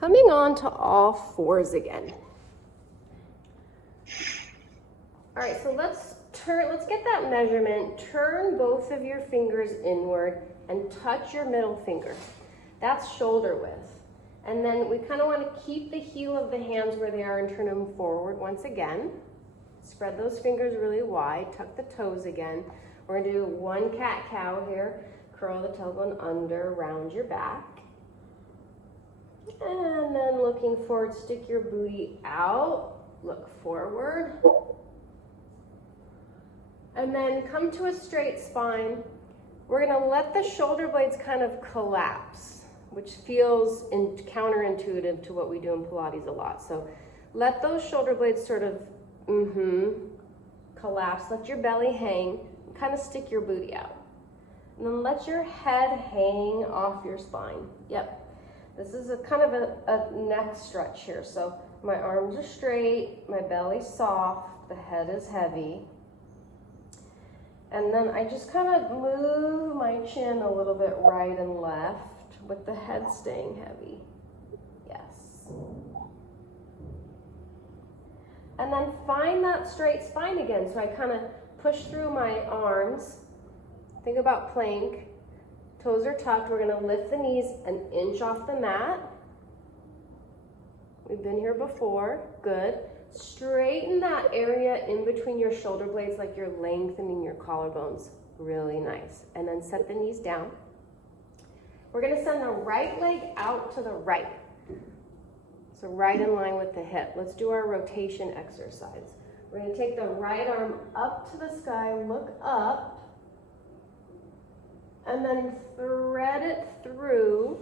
Coming on to all fours again. All right, so let's get that measurement. Turn both of your fingers inward and touch your middle finger. That's shoulder width. And then we kind of want to keep the heel of the hands where they are and turn them forward once again. Spread those fingers really wide, tuck the toes again. We're going to do one cat-cow here. Curl the tailbone under, round your back. And then looking forward, stick your booty out, look forward. And then come to a straight spine. We're gonna let the shoulder blades kind of collapse, which feels counterintuitive to what we do in Pilates a lot. So let those shoulder blades sort of collapse, let your belly hang, kind of stick your booty out. And then let your head hang off your spine. Yep. This is a kind of a neck stretch here. So my arms are straight, my belly's soft, the head is heavy. And then I just kind of move my chin a little bit right and left with the head staying heavy. Yes. And then find that straight spine again. So I kind of push through my arms. Think about plank. Toes are tucked. We're going to lift the knees an inch off the mat. We've been here before. Good. Straighten that area in between your shoulder blades like you're lengthening your collarbones. Really nice. And then set the knees down. We're going to send the right leg out to the right. So right in line with the hip. Let's do our rotation exercise. We're going to take the right arm up to the sky, look up, and then thread it through.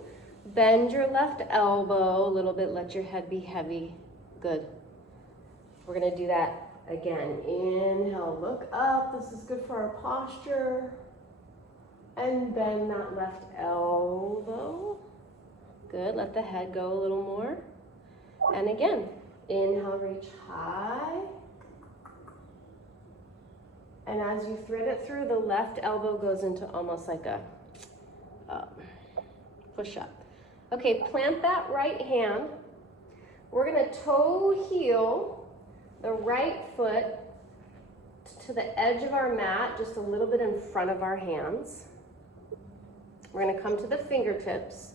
Bend your left elbow a little bit, let your head be heavy. Good. We're gonna do that again. Inhale, look up. This is good for our posture. And bend that left elbow. Good, let the head go a little more. And again, inhale, reach high. And as you thread it through, the left elbow goes into almost like a push-up. Okay, plant that right hand. We're gonna toe heel the right foot to the edge of our mat, just a little bit in front of our hands. We're gonna come to the fingertips.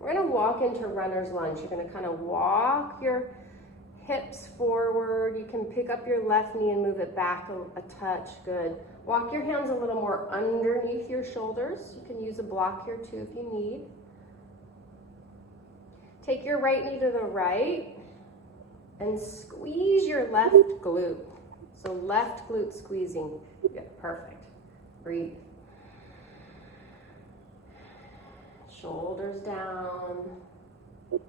We're gonna walk into runner's lunge. You're gonna kind of walk your hips forward. You can pick up your left knee and move it back a touch. Good. Walk your hands a little more underneath your shoulders. You can use a block here too if you need. Take your right knee to the right and squeeze your left glute. So left glute squeezing. Good. Perfect. Breathe. Shoulders down. Good.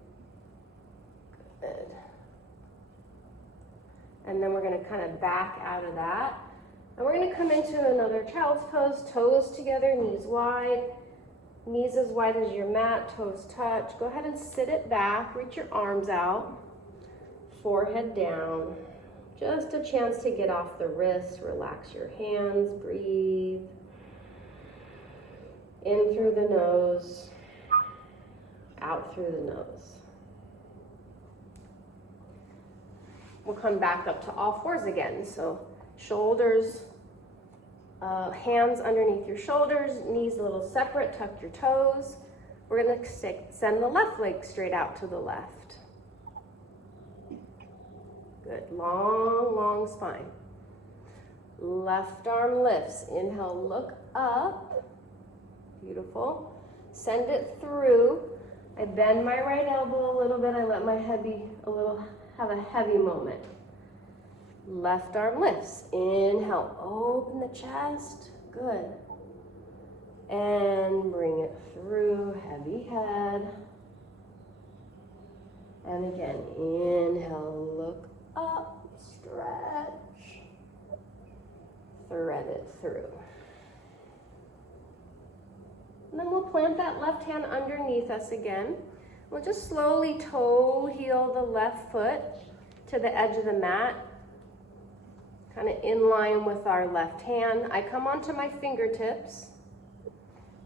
And then we're going to kind of back out of that. And we're going to come into another child's pose, toes together, knees wide. Knees as wide as your mat, toes touch. Go ahead and sit it back, reach your arms out, forehead down. Just a chance to get off the wrists, relax your hands, breathe. In through the nose, out through the nose. We'll come back up to all fours again. So shoulders, hands underneath your shoulders, knees a little separate, tuck your toes. We're gonna send the left leg straight out to the left. Good, long, long spine. Left arm lifts, inhale, look up. Beautiful. Send it through. I bend my right elbow a little bit. I let my head be have a heavy moment. Left arm lifts. Inhale, open the chest. Good. And bring it through, heavy head. And again, inhale, look up, stretch. Thread it through. And then we'll plant that left hand underneath us again. We'll just slowly toe heel the left foot to the edge of the mat, kind of in line with our left hand. I come onto my fingertips.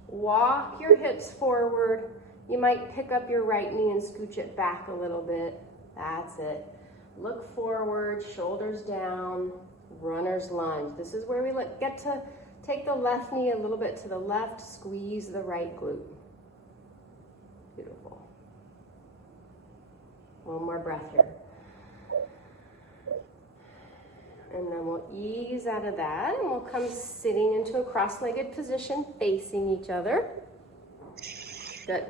Walk your hips forward. You might pick up your right knee and scooch it back a little bit. That's it. Look forward, shoulders down, runner's lunge. This is where we get to take the left knee a little bit to the left, squeeze the right glute. Beautiful. One more breath here. And then we'll ease out of that and we'll come sitting into a cross-legged position facing each other. Good.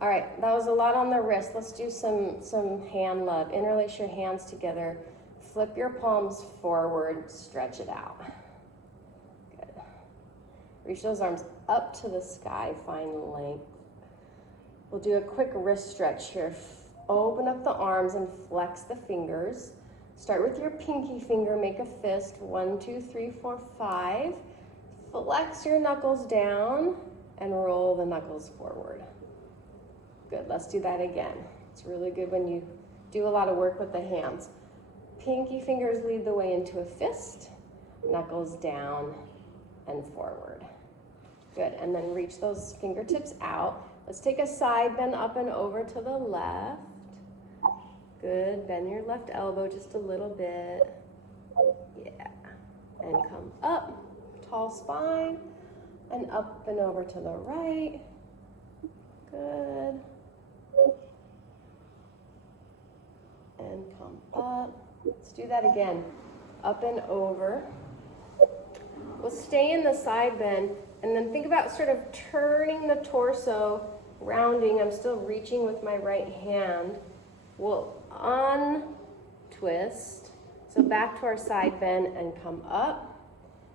All right, that was a lot on the wrist. Let's do some hand love. Interlace your hands together. Flip your palms forward, stretch it out. Good. Reach those arms up to the sky, find length. We'll do a quick wrist stretch here. Open up the arms and flex the fingers. Start with your pinky finger, make a fist. 1, 2, 3, 4, 5. Flex your knuckles down and roll the knuckles forward. Good, let's do that again. It's really good when you do a lot of work with the hands. Pinky fingers lead the way into a fist, knuckles down and forward. Good, and then reach those fingertips out. Let's take a side bend up and over to the left. Good, bend your left elbow just a little bit. Yeah, and come up, tall spine, and up and over to the right. Good. And come up. Let's do that again. Up and over. We'll stay in the side bend and then think about sort of turning the torso, rounding. I'm still reaching with my right hand. We'll untwist. So back to our side bend and come up.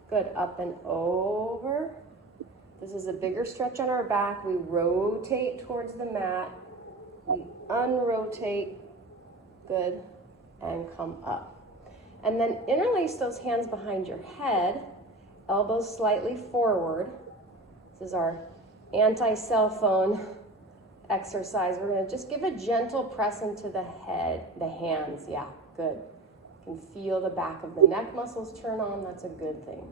Good, up and over. This is a bigger stretch on our back. We rotate towards the mat. We unrotate. Good, and come up. And then interlace those hands behind your head, elbows slightly forward. This is our anti-cell phone exercise. We're gonna just give a gentle press into the head, the hands, yeah, good. You can feel the back of the neck muscles turn on, that's a good thing.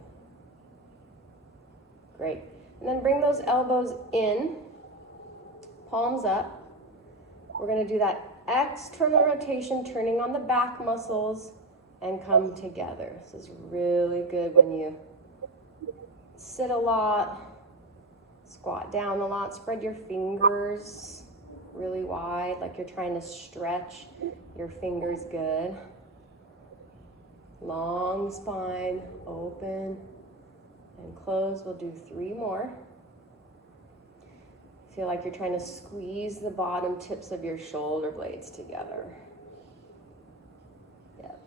Great, and then bring those elbows in, palms up. We're gonna do that external rotation, turning on the back muscles and come together. This is really good when you sit a lot, squat down a lot, spread your fingers really wide, like you're trying to stretch your fingers. Good. Long spine, open and close. We'll do 3 more. Feel like you're trying to squeeze the bottom tips of your shoulder blades together. Yep.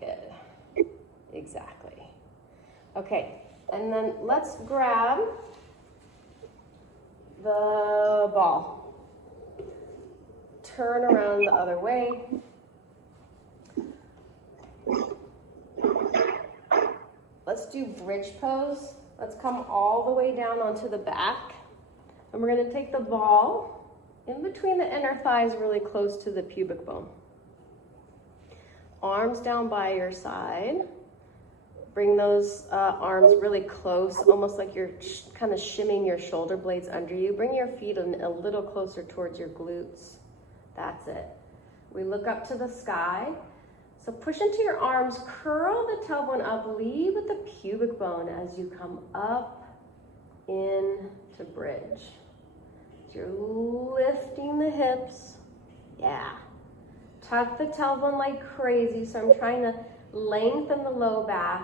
Good. Exactly. Okay, and then let's grab the ball. Turn around the other way. Let's do bridge pose. Let's come all the way down onto the back. And we're gonna take the ball in between the inner thighs, really close to the pubic bone. Arms down by your side. Bring those arms really close, almost like you're kind of shimming your shoulder blades under you. Bring your feet a little closer towards your glutes. That's it. We look up to the sky. So push into your arms, curl the tailbone up, lead with the pubic bone as you come up into bridge. So you're lifting the hips. Yeah. Tuck the tailbone like crazy. So I'm trying to lengthen the low back.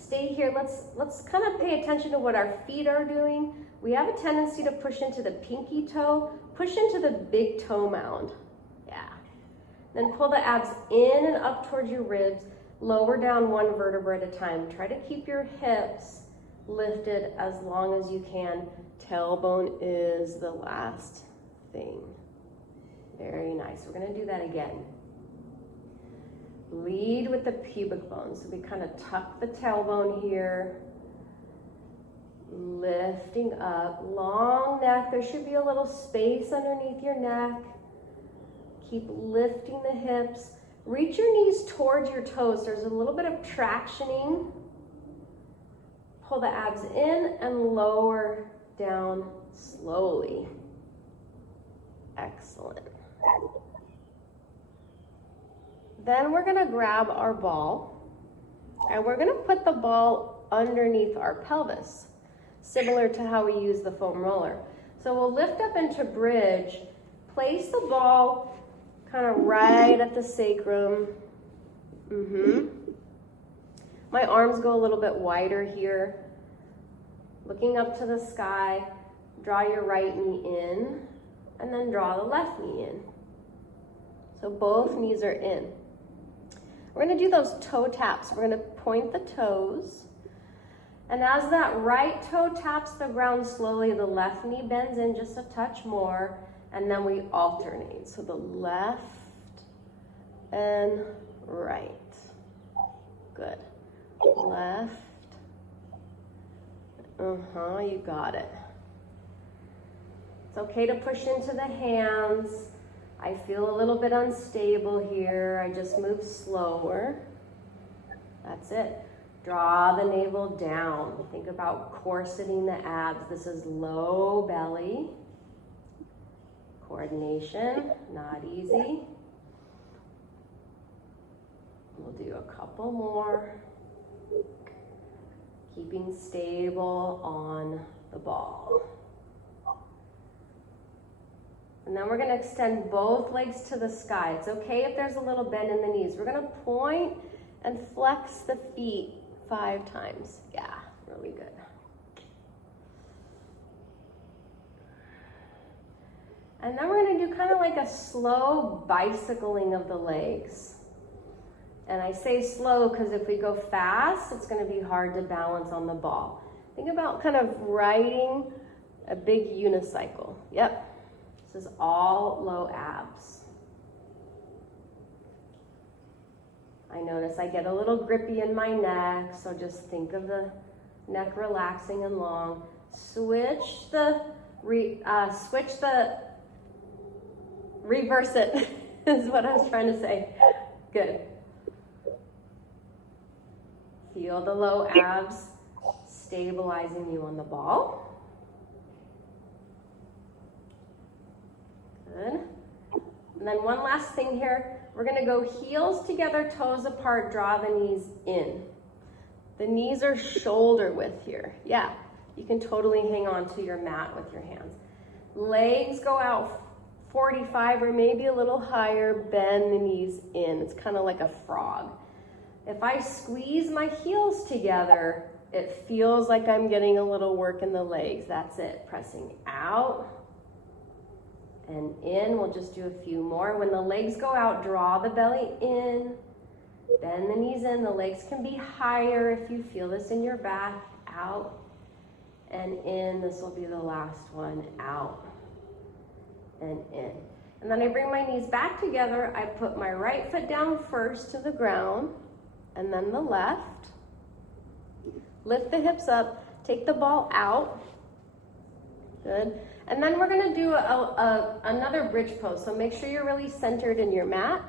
Stay here. Let's kind of pay attention to what our feet are doing. We have a tendency to push into the pinky toe, push into the big toe mound. Yeah. Then pull the abs in and up towards your ribs. Lower down 1 vertebra at a time. Try to keep your hips lifted as long as you can. Tailbone is the last thing. Very nice. We're going to do that again. Lead with the pubic bone. So we kind of tuck the tailbone here. Lifting up. Long neck. There should be a little space underneath your neck. Keep lifting the hips. Reach your knees towards your toes. There's a little bit of tractioning. Pull the abs in and lower down slowly. Excellent. Then we're gonna grab our ball and we're gonna put the ball underneath our pelvis, similar to how we use the foam roller. So we'll lift up into bridge, place the ball kind of right at the sacrum. My arms go a little bit wider here. Looking up to the sky, draw your right knee in, and then draw the left knee in. So both knees are in. We're gonna do those toe taps. We're gonna point the toes. And as that right toe taps the ground slowly, the left knee bends in just a touch more, and then we alternate. So the left and right. Good. Left. You got it. It's okay to push into the hands. I feel a little bit unstable here. I just move slower. That's it. Draw the navel down. Think about corseting the abs. This is low belly. Coordination, not easy. We'll do a couple more. Keeping stable on the ball. And then we're gonna extend both legs to the sky. It's okay if there's a little bend in the knees. We're gonna point and flex the feet 5 times. Yeah, really good. And then we're gonna do kind of like a slow bicycling of the legs. And I say slow because if we go fast, it's gonna be hard to balance on the ball. Think about kind of riding a big unicycle. Yep, this is all low abs. I notice I get a little grippy in my neck, so just think of the neck relaxing and long. Switch the, reverse it, is what I was trying to say. Good. Feel the low abs stabilizing you on the ball. Good. And then one last thing here. We're gonna go heels together, toes apart, draw the knees in. The knees are shoulder width here. Yeah, you can totally hang on to your mat with your hands. Legs go out 45 or maybe a little higher, bend the knees in. It's kind of like a frog. If I squeeze my heels together, it feels like I'm getting a little work in the legs. That's it, pressing out and in. We'll just do a few more. When the legs go out, draw the belly in, bend the knees in. The legs can be higher if you feel this in your back. Out and in. This will be the last one. Out and in. And then I bring my knees back together. I put my right foot down first to the ground, and then the left. Lift the hips up, take the ball out. Good. And then we're gonna do another bridge pose. So make sure you're really centered in your mat.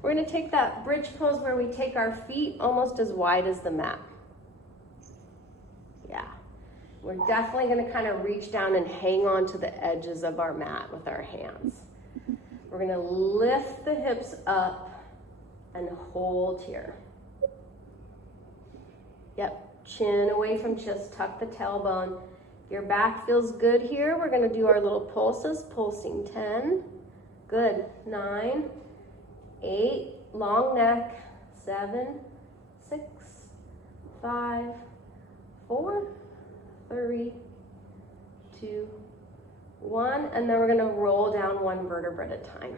We're gonna take that bridge pose where we take our feet almost as wide as the mat. Yeah. We're definitely gonna kind of reach down and hang on to the edges of our mat with our hands. We're gonna lift the hips up and hold here. Yep, chin away from chest, tuck the tailbone. Your back feels good here. We're gonna do our little pulses, pulsing 10. Good, 9, 8, long neck, 7, 6, 5, 4, 3, 2, 1. And then we're gonna roll down one vertebra at a time.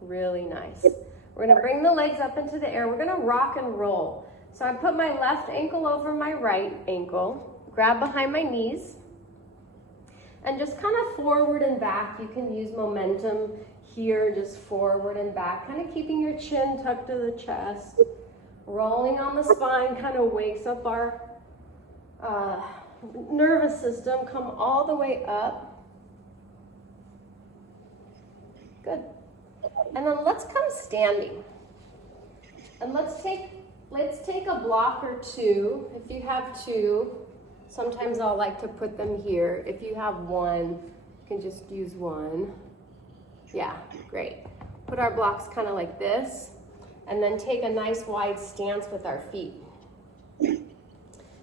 Really nice. We're gonna bring the legs up into the air. We're gonna rock and roll. So I put my left ankle over my right ankle, grab behind my knees, and just kind of forward and back. You can use momentum here, just forward and back, kind of keeping your chin tucked to the chest. Rolling on the spine kind of wakes up our nervous system. Come all the way up. Good. And then let's come standing. And let's take a block or two, if you have two. Sometimes I'll like to put them here. If you have one, you can just use one. Yeah, great. Put our blocks kind of like this, and then take a nice wide stance with our feet.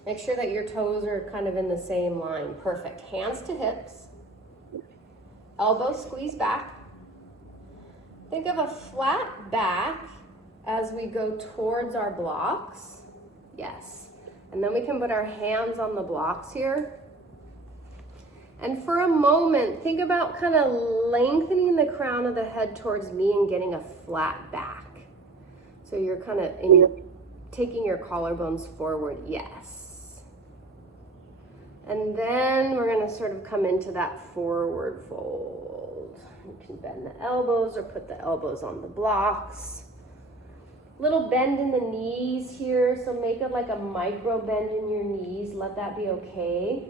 Make sure that your toes are kind of in the same line. Perfect. Hands to hips. Elbows squeeze back. Think of a flat back as we go towards our blocks. Yes. And then we can put our hands on the blocks here. And for a moment, think about kind of lengthening the crown of the head towards me and getting a flat back. So you're kind of taking your collarbones forward. Yes. And then we're going to sort of come into that forward fold. You can bend the elbows or put the elbows on the blocks. Little bend in the knees here, so make it like a micro bend in your knees. Let that be okay.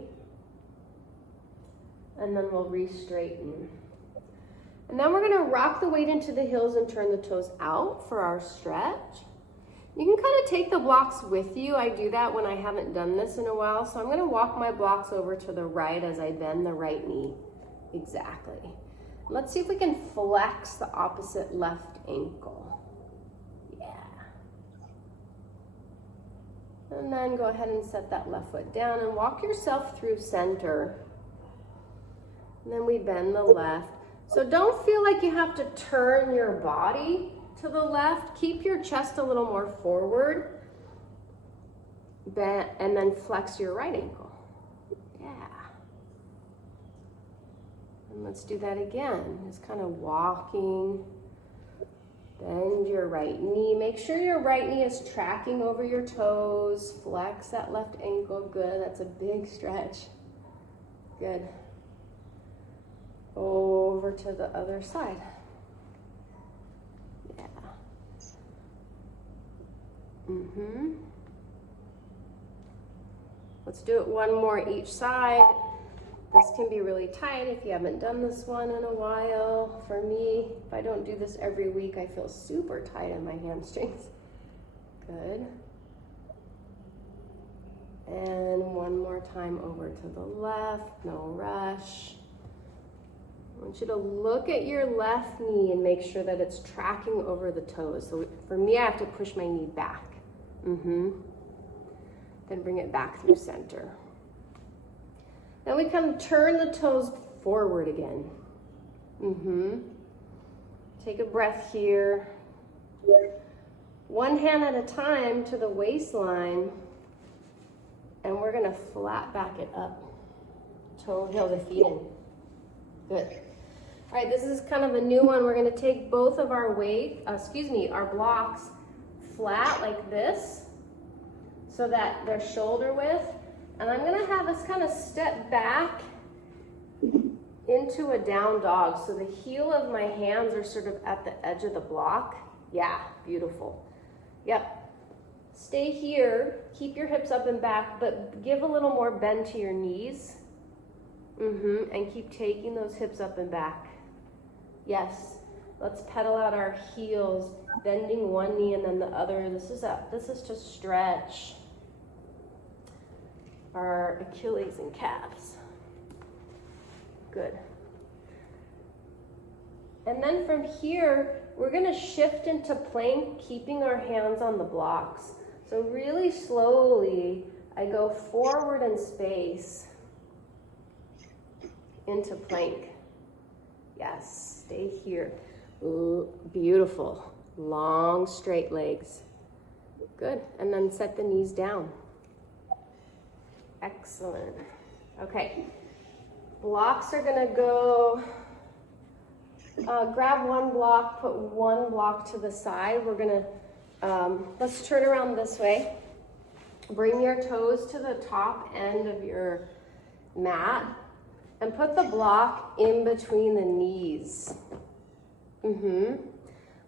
And then we'll re-straighten. And then we're going to rock the weight into the heels and turn the toes out for our stretch. You can kind of take the blocks with you. I do that when I haven't done this in a while. So I'm going to walk my blocks over to the right as I bend the right knee. Exactly. Let's see if we can flex the opposite left ankle. Yeah. And then go ahead and set that left foot down and walk yourself through center. And then we bend the left. So don't feel like you have to turn your body to the left. Keep your chest a little more forward. Bend, and then flex your right ankle. Yeah. And let's do that again. Just kind of walking. Bend your right knee. Make sure your right knee is tracking over your toes. Flex that left ankle. Good. That's a big stretch. Good. Over to the other side. Yeah. Let's do it one more each side. This can be really tight if you haven't done this one in a while. For me, if I don't do this every week, I feel super tight in my hamstrings. Good. And one more time over to the left, no rush. I want you to look at your left knee and make sure that it's tracking over the toes. So for me, I have to push my knee back. Then bring it back through center. Then we come turn the toes forward again. Take a breath here. One hand at a time to the waistline. And we're going to flat back it up. Toe, heel to feet in. Good. All right, this is kind of a new one. We're going to take both of our our blocks flat like this so that they're shoulder width. And I'm going to have us kind of step back into a down dog. So the heel of my hands are sort of at the edge of the block. Yeah, beautiful. Yep. Stay here. Keep your hips up and back, but give a little more bend to your knees. And keep taking those hips up and back. Yes. Let's pedal out our heels, bending one knee and then the other. This is to stretch our Achilles and calves. Good. And then from here, we're going to shift into plank, keeping our hands on the blocks. So really slowly, I go forward in space into plank. Yes, stay here. Beautiful. Long, straight legs. Good. And then set the knees down. Excellent. Okay. Blocks are going to go, grab one block, put one block to the side. We're going to, let's turn around this way. Bring your toes to the top end of your mat. And put the block in between the knees.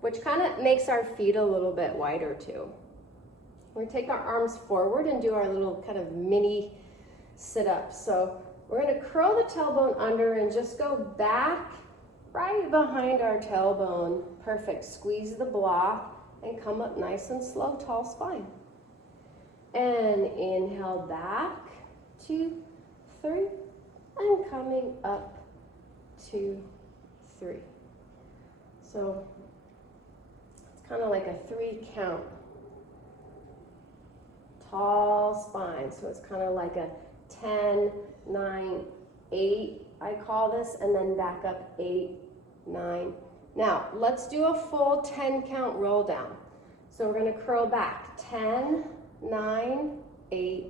Which kind of makes our feet a little bit wider too. We take our arms forward and do our little kind of mini sit-up. So we're going to curl the tailbone under and just go back right behind our tailbone. Perfect. Squeeze the block and come up nice and slow, tall spine. And inhale back. 2, 3, and coming up, 2, 3. So it's kind of like a 3 count. Tall spine, so it's kind of like a 10, 9, 8, I call this, and then back up 8, 9. Now, let's do a full 10 count roll down. So we're going to curl back, 10, 9, 8,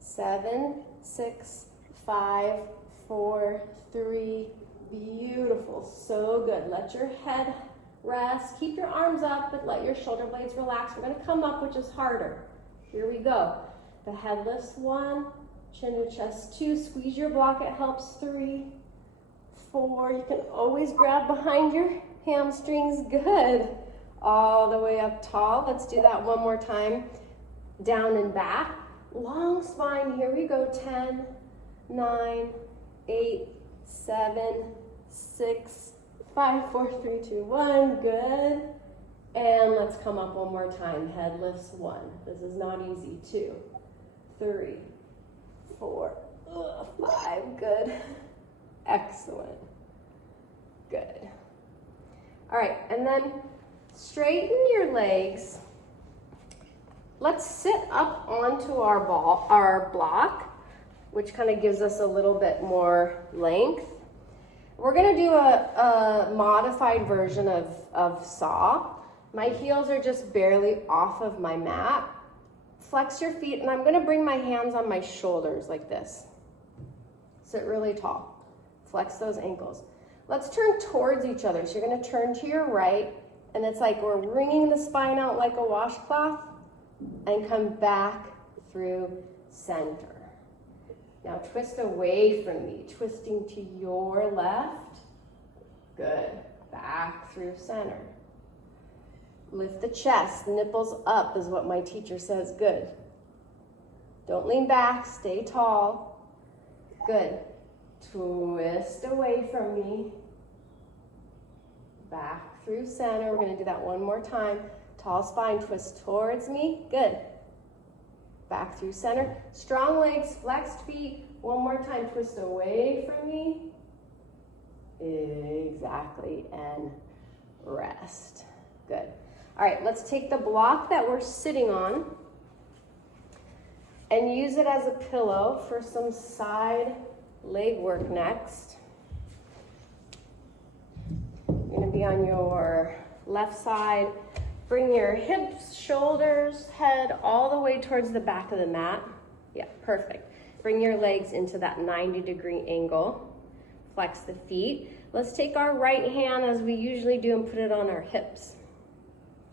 7, 6, 5, 4, 3, beautiful, so good. Let your head rest, keep your arms up, but let your shoulder blades relax. We're going to come up, which is harder. Here we go. The head lifts 1, chin to chest 2, squeeze your block, it helps 3, 4. You can always grab behind your hamstrings, good. All the way up tall. Let's do that one more time. Down and back. Long spine, here we go. 10, 9, 8, 7, 6, 5, 4, 3, 2, 1, good. And let's come up one more time. Head lifts 1. This is not easy. 2, 3, 4, 5. Good. Excellent. Good. All right, and then straighten your legs. Let's sit up onto our block, which kind of gives us a little bit more length. We're going to do a modified version of saw. My heels are just barely off of my mat. Flex your feet, and I'm going to bring my hands on my shoulders like this. Sit really tall. Flex those ankles. Let's turn towards each other. So you're going to turn to your right, and it's like we're wringing the spine out like a washcloth, and come back through center. Now twist away from me, twisting to your left. Good. Back through center. Lift the chest, nipples up is what my teacher says. Good. Don't lean back, stay tall. Good. Twist away from me. Back through center. We're going to do that one more time. Tall spine, twist towards me. Good. Back through center. Strong legs, flexed feet. One more time, twist away from me. Exactly, and rest. Good. All right, let's take the block that we're sitting on and use it as a pillow for some side leg work next. You're going to be on your left side. Bring your hips, shoulders, head all the way towards the back of the mat. Yeah, perfect. Bring your legs into that 90-degree angle. Flex the feet. Let's take our right hand as we usually do and put it on our hips.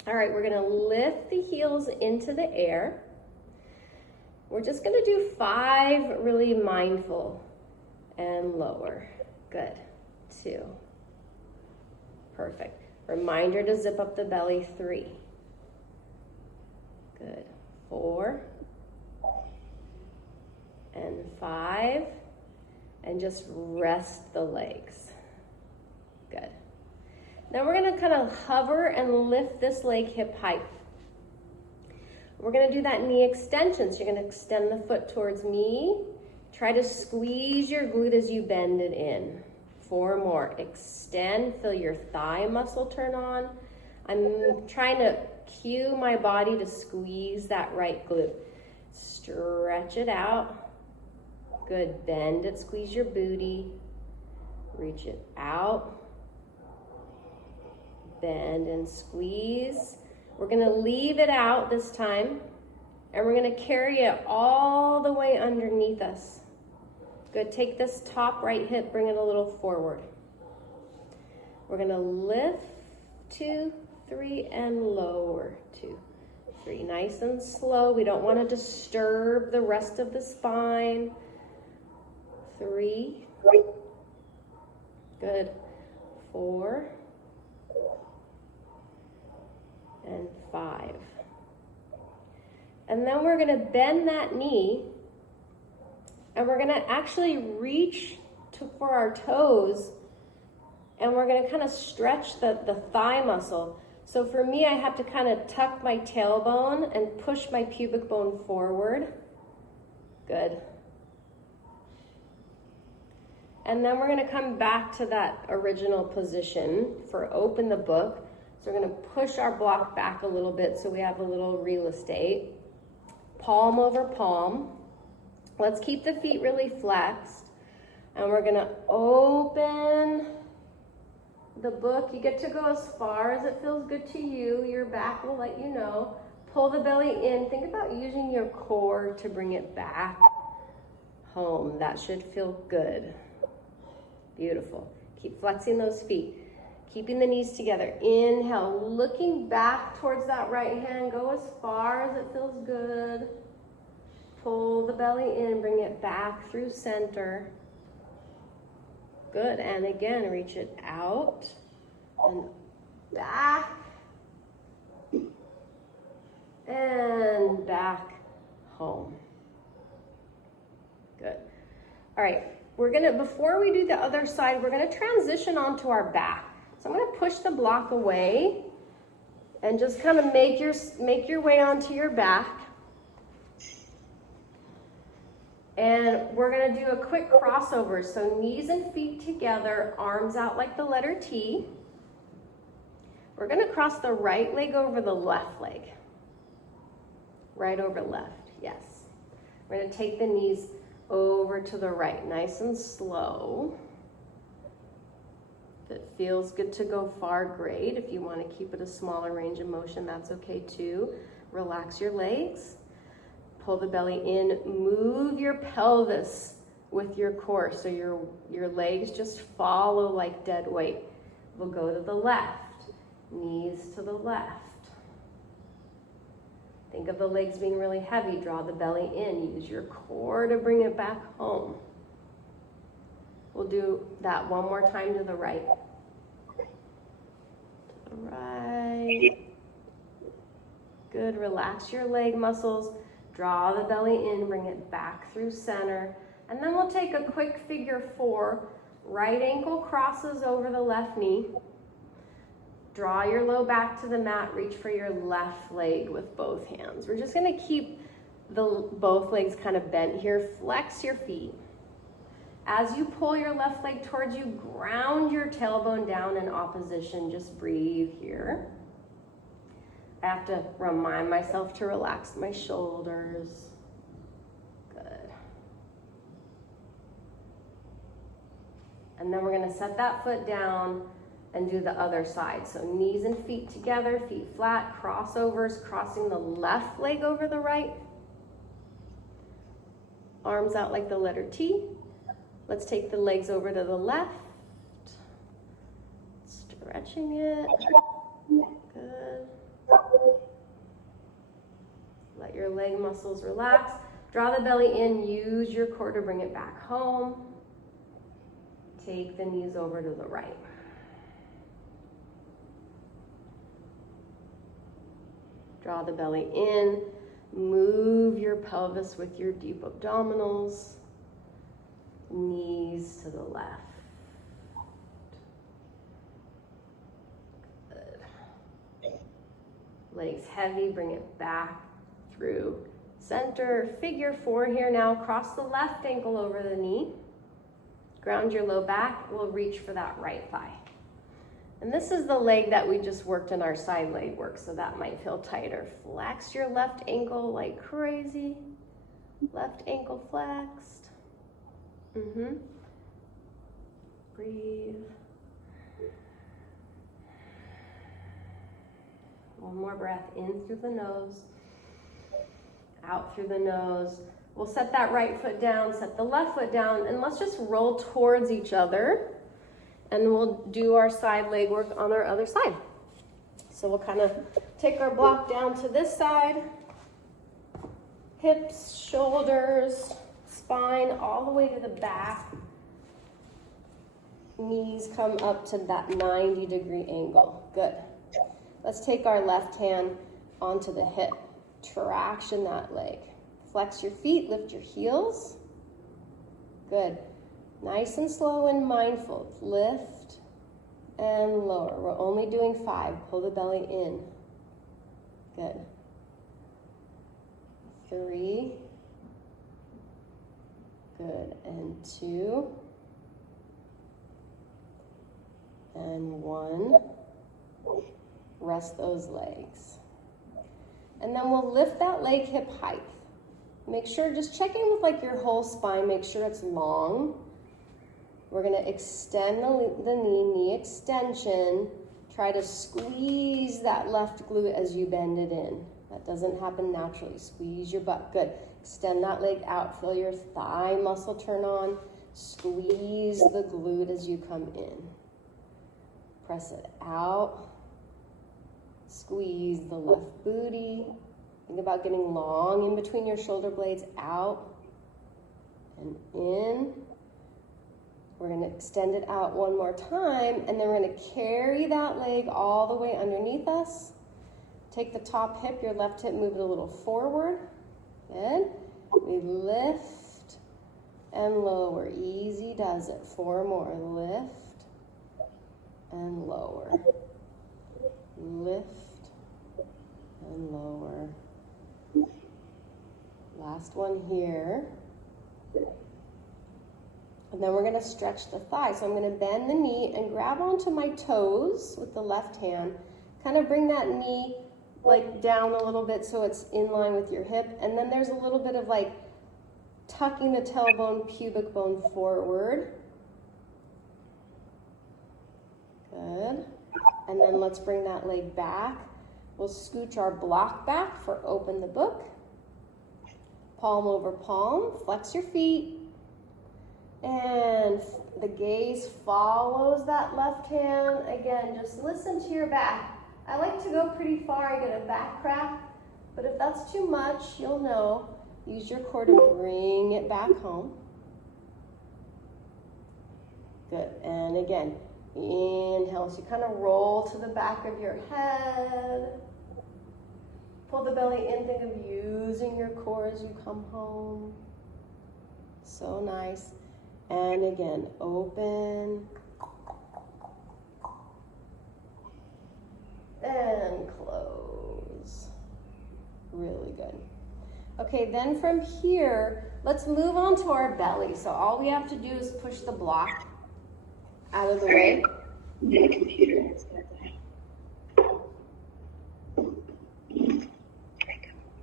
All right, we're going to lift the heels into the air. We're just going to do 5 really mindful and lower. Good. 2. Perfect. Reminder to zip up the belly. 3. Good. 4. And 5. And just rest the legs. Good. Now we're going to kind of hover and lift this leg hip height. We're going to do that knee extension. So you're going to extend the foot towards me. Try to squeeze your glute as you bend it in. 4 more. Extend, feel your thigh muscle turn on. I'm trying to cue my body to squeeze that right glute. Stretch it out. Good. Bend it, squeeze your booty. Reach it out. Bend and squeeze. We're going to leave it out this time, and we're going to carry it all the way underneath us. Good. Take this top right hip, bring it a little forward. We're going to lift, 2, 3, and lower, 2, 3. Nice and slow. We don't want to disturb the rest of the spine. 3. Good. 4. And 5. And then we're going to bend that knee, and we're going to actually reach for our toes, and we're going to kind of stretch the thigh muscle. So for me, I have to kind of tuck my tailbone and push my pubic bone forward. Good. And then we're gonna come back to that original position for open the book. So we're gonna push our block back a little bit so we have a little real estate. Palm over palm. Let's keep the feet really flexed. And we're gonna open the book. You get to go as far as it feels good to you. Your back will let you know. Pull the belly in. Think about using your core to bring it back home. That should feel good. Beautiful. Keep flexing those feet. Keeping the knees together. Inhale, looking back towards that right hand. Go as far as it feels good. Pull the belly in, bring it back through center. Good, and again, reach it out and back. And back home. Good. All right, before we do the other side, we're gonna transition onto our back. So I'm gonna push the block away and just kind of make your way onto your back. And we're gonna do a quick crossover. So knees and feet together, arms out like the letter T. We're gonna cross the right leg over the left leg. Right over left, yes. We're gonna take the knees over to the right, nice and slow. If it feels good to go far, great. If you wanna keep it a smaller range of motion, that's okay too. Relax your legs. Pull the belly in, move your pelvis with your core. So your legs just follow like dead weight. We'll go to the left, knees to the left. Think of the legs being really heavy. Draw the belly in. Use your core to bring it back home. We'll do that one more time to the right. To the right. Good. Relax your leg muscles. Draw the belly in. Bring it back through center. And then we'll take a quick figure 4. Right ankle crosses over the left knee. Draw your low back to the mat, reach for your left leg with both hands. We're just gonna keep both legs kind of bent here. Flex your feet. As you pull your left leg towards you, ground your tailbone down in opposition. Just breathe here. I have to remind myself to relax my shoulders. Good. And then we're gonna set that foot down and do the other side. So knees and feet together, feet flat, crossovers, crossing the left leg over the right. Arms out like the letter T. Let's take the legs over to the left. Stretching it. Good. Let your leg muscles relax. Draw the belly in, use your core to bring it back home. Take the knees over to the right. Draw the belly in, move your pelvis with your deep abdominals, knees to the left. Good. Legs heavy, bring it back through center. Figure 4 here now. Cross the left ankle over the knee. Ground your low back. We'll reach for that right thigh. And this is the leg that we just worked in our side leg work, so that might feel tighter. Flex your left ankle like crazy. Left ankle flexed. Breathe. One more breath in through the nose, out through the nose. We'll set that right foot down, set the left foot down, and let's just roll towards each other. And we'll do our side leg work on our other side. So we'll kind of take our block down to this side. Hips, shoulders, spine, all the way to the back. Knees come up to that 90-degree angle. Good. Let's take our left hand onto the hip. Traction that leg. Flex your feet, lift your heels. Good. Nice and slow and mindful. Lift and lower. We're only doing 5. Pull the belly in. Good. 3. Good. And 2. and 1. Rest those legs. And then we'll lift that leg hip height. Make sure, just check in with like your whole spine, make sure it's long. We're gonna extend the knee extension. Try to squeeze that left glute as you bend it in. That doesn't happen naturally. Squeeze your butt, good. Extend that leg out, feel your thigh muscle turn on. Squeeze the glute as you come in. Press it out. Squeeze the left booty. Think about getting long in between your shoulder blades, out and in. We're going to extend it out one more time, and then we're going to carry that leg all the way underneath us. Take the top hip, your left hip, move it a little forward. Good. We lift and lower. Easy does it. 4 more. Lift and lower. Lift and lower. Last one here. And then we're going to stretch the thigh. So I'm going to bend the knee and grab onto my toes with the left hand. Kind of bring that knee like down a little bit so it's in line with your hip. And then there's a little bit of like tucking the tailbone, pubic bone forward. Good. And then let's bring that leg back. We'll scooch our block back for open the book. Palm over palm, flex your feet. And the gaze follows that left hand. Again, just listen to your back. I like to go pretty far, I get a back crack, but if that's too much, you'll know. Use your core to bring it back home. Good, and again, inhale, so you kind of roll to the back of your head. Pull the belly in, think of using your core as you come home. So nice. And again, open. And close. Really good. Okay, then from here, let's move on to our belly. So all we have to do is push the block out of the way. The computer.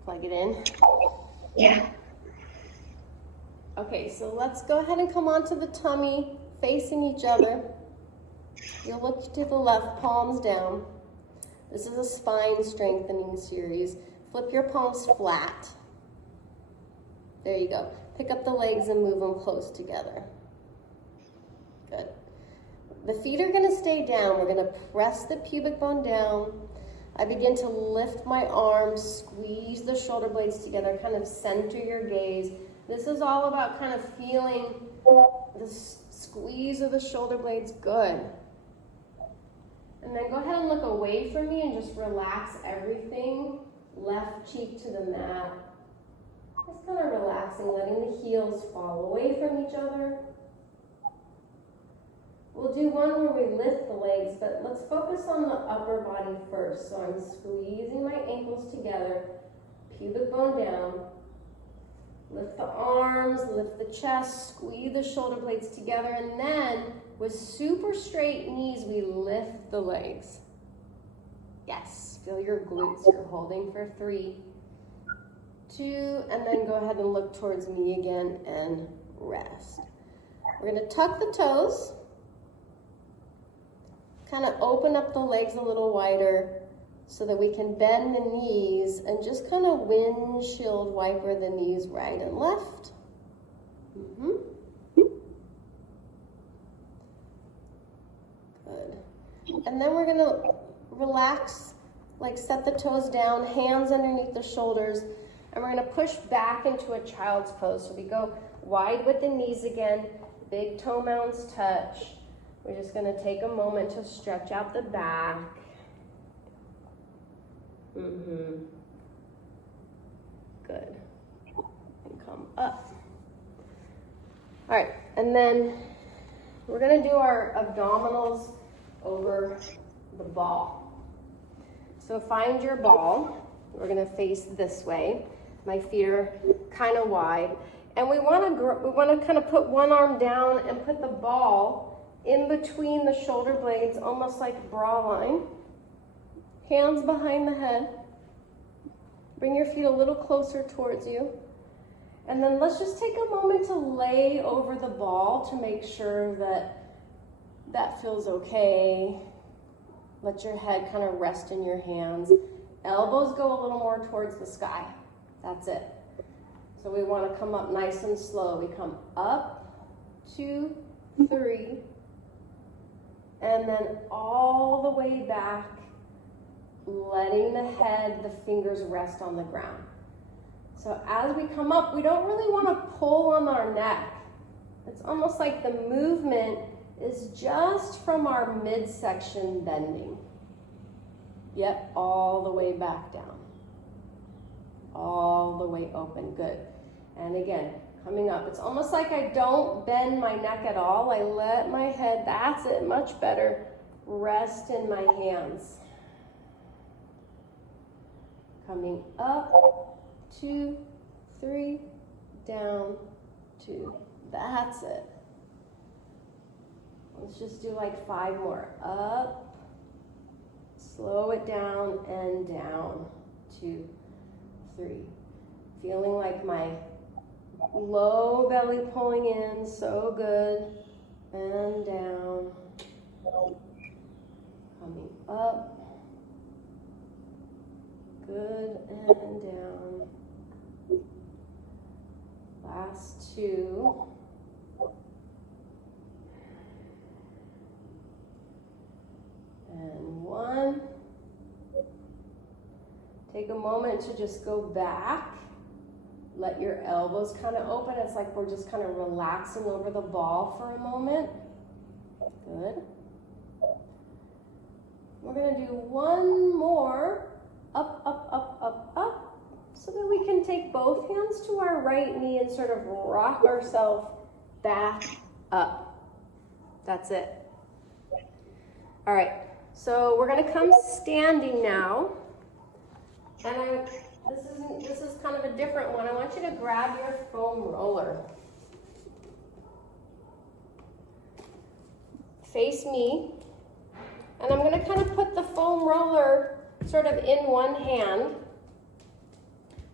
Plug it in. Yeah. Okay, so let's go ahead and come onto the tummy, facing each other. You'll look to the left, palms down. This is a spine strengthening series. Flip your palms flat. There you go. Pick up the legs and move them close together. Good. The feet are going to stay down. We're going to press the pubic bone down. I begin to lift my arms, squeeze the shoulder blades together, kind of center your gaze. This is all about kind of feeling the squeeze of the shoulder blades. Good. And then go ahead and look away from me and just relax everything. Left cheek to the mat. Just kind of relaxing, letting the heels fall away from each other. We'll do one where we lift the legs, but let's focus on the upper body first. So I'm squeezing my ankles together, pubic bone down. Lift the arms, lift the chest, squeeze the shoulder blades together, and then with super straight knees, we lift the legs. Yes, feel your glutes. You're holding for 3, 2, and then go ahead and look towards me again and rest. We're going to tuck the toes, kind of open up the legs a little wider so that we can bend the knees and just kind of windshield wiper the knees right and left. Good. And then we're going to relax, like set the toes down, hands underneath the shoulders, and we're going to push back into a child's pose. So we go wide with the knees again, big toe mounds touch. We're just going to take a moment to stretch out the back. Good. And come up. All right, and then we're going to do our abdominals over the ball. So find your ball. We're going to face this way. My feet are kind of wide. And we want to kind of put one arm down and put the ball in between the shoulder blades, almost like a bra line. Hands behind the head. Bring your feet a little closer towards you. And then let's just take a moment to lay over the ball to make sure that that feels okay. Let your head kind of rest in your hands. Elbows go a little more towards the sky. That's it. So we want to come up nice and slow. We come up, 2, 3, and then all the way back, letting the head, the fingers rest on the ground. So as we come up, we don't really want to pull on our neck. It's almost like the movement is just from our midsection bending. Yet all the way back down. All the way open, good. And again, coming up. It's almost like I don't bend my neck at all. I let my head, that's it, much better, rest in my hands. Coming up, 2, 3, down, 2. That's it. Let's just do like 5 more. Up, slow it down, and down, 2, 3. Feeling like my low belly pulling in, so good, and down. Coming up. Good, and down. Last 2. And 1. Take a moment to just go back. Let your elbows kind of open. It's like we're just kind of relaxing over the ball for a moment. Good. We're going to do 1 more. Up, up, up, up, up, so that we can take both hands to our right knee and sort of rock ourselves back up. That's it. All right, so we're gonna come standing now. And this is kind of a different one. I want you to grab your foam roller. Face me. And I'm gonna kind of put the foam roller sort of in one hand.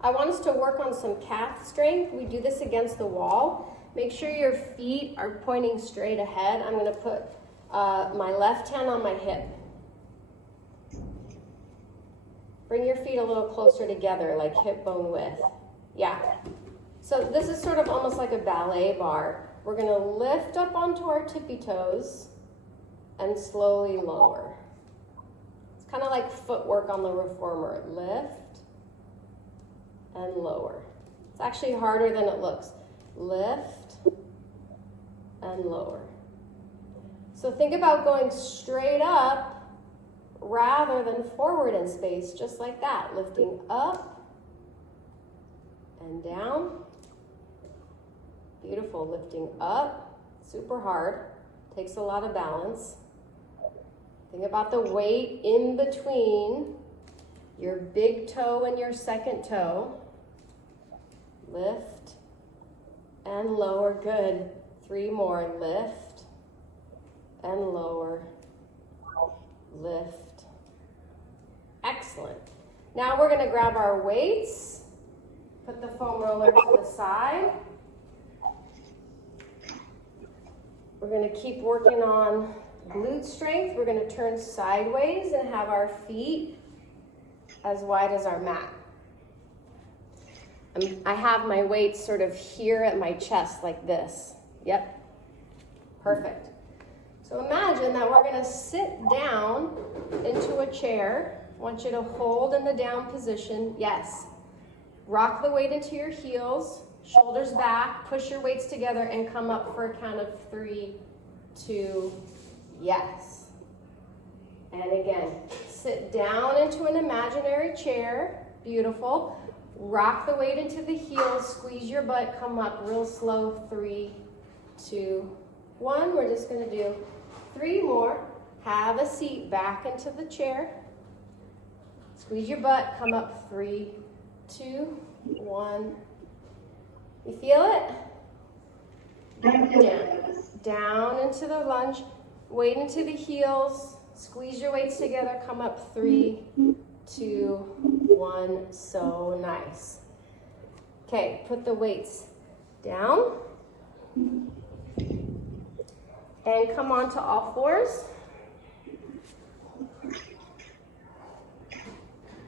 I want us to work on some calf strength. We do this against the wall. Make sure your feet are pointing straight ahead. I'm going to put my left hand on my hip. Bring your feet a little closer together, like hip bone width. Yeah. So this is sort of almost like a ballet bar. We're going to lift up onto our tippy toes and slowly lower. Kind of like footwork on the reformer. Lift and lower. It's actually harder than it looks. Lift and lower. So think about going straight up rather than forward in space, just like that. Lifting up and down. Beautiful. Lifting up. Super hard. Takes a lot of balance. Think about the weight in between your big toe and your second toe. Lift and lower. Good. 3 more. Lift and lower. Lift. Excellent. Now we're going to grab our weights. Put the foam roller to the side. We're going to keep working on glute strength. We're going to turn sideways and have our feet as wide as our mat. I have my weights sort of here at my chest like this. Yep. Perfect. So imagine that we're going to sit down into a chair. I want you to hold in the down position. Yes. Rock the weight into your heels, shoulders back, push your weights together and come up for a count of 3, 2, yes. And again, sit down into an imaginary chair. Beautiful. Rock the weight into the heels, squeeze your butt, come up real slow. 3, 2, 1. We're just going to do 3 more. Have a seat back into the chair. Squeeze your butt, come up. 3, 2, 1. You feel it? Down into the lunge. Weight into the heels. Squeeze your weights together. Come up 3, 2, 1. So nice. Okay, put the weights down. And come on to all fours.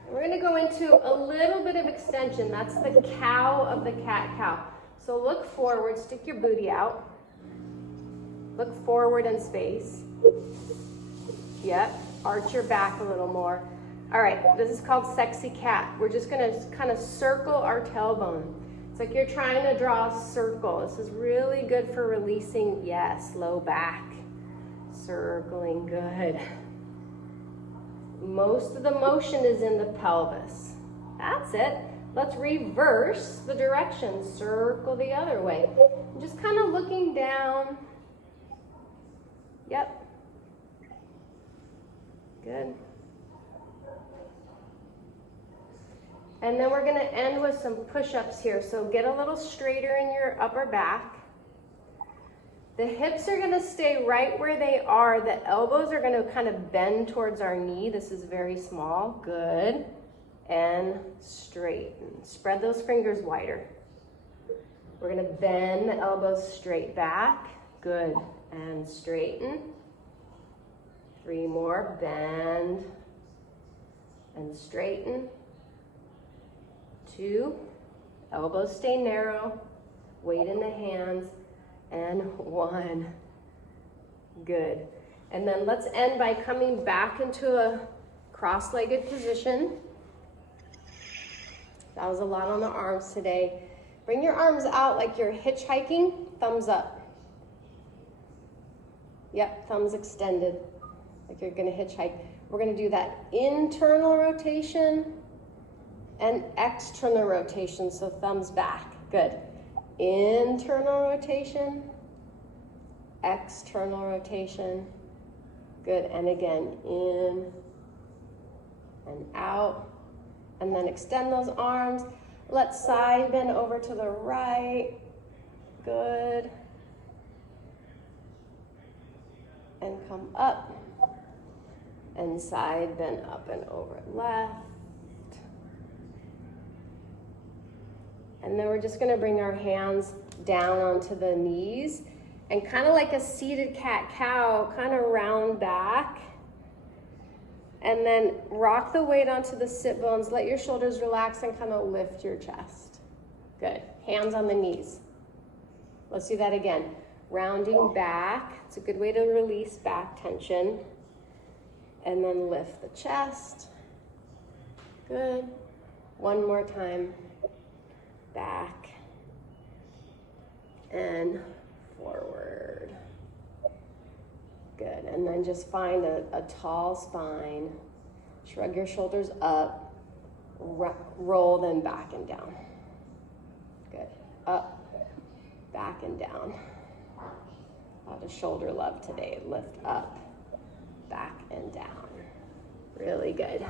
We're going to go into a little bit of extension. That's the cow of the cat-cow. So look forward, stick your booty out. Look forward in space. Yep, arch your back a little more. All right, this is called sexy cat. We're just going to kind of circle our tailbone. It's like you're trying to draw a circle. This is really good for releasing, yes, low back. Circling, good. Most of the motion is in the pelvis. That's it. Let's reverse the direction. Circle the other way. Just kind of looking down. Yep. Good. And then we're going to end with some push-ups here. So get a little straighter in your upper back. The hips are going to stay right where they are. The elbows are going to kind of bend towards our knee. This is very small. Good. And straighten. Spread those fingers wider. We're going to bend the elbows straight back. Good. And straighten. 3 more. Bend. And straighten. 2. Elbows stay narrow. Weight in the hands. And 1. Good. And then let's end by coming back into a cross-legged position. That was a lot on the arms today. Bring your arms out like you're hitchhiking. Thumbs up. Yep, thumbs extended like you're going to hitchhike. We're going to do that internal rotation and external rotation, so thumbs back. Good. Internal rotation, external rotation. Good. And again, in and out. And then extend those arms. Let's side bend over to the right. Good. And come up. And side bend up and over left. And then we're just going to bring our hands down onto the knees and kind of like a seated cat-cow, kind of round back. And then rock the weight onto the sit bones. Let your shoulders relax and kind of lift your chest. Good. Hands on the knees. Let's do that again. Rounding back. It's a good way to release back tension. And then lift the chest. Good. One more time. Back and forward. Good. And then just find a tall spine. Shrug your shoulders up. Roll them back and down. Good. Up, back and down. A lot of shoulder love today. Lift up, back and down. Really good.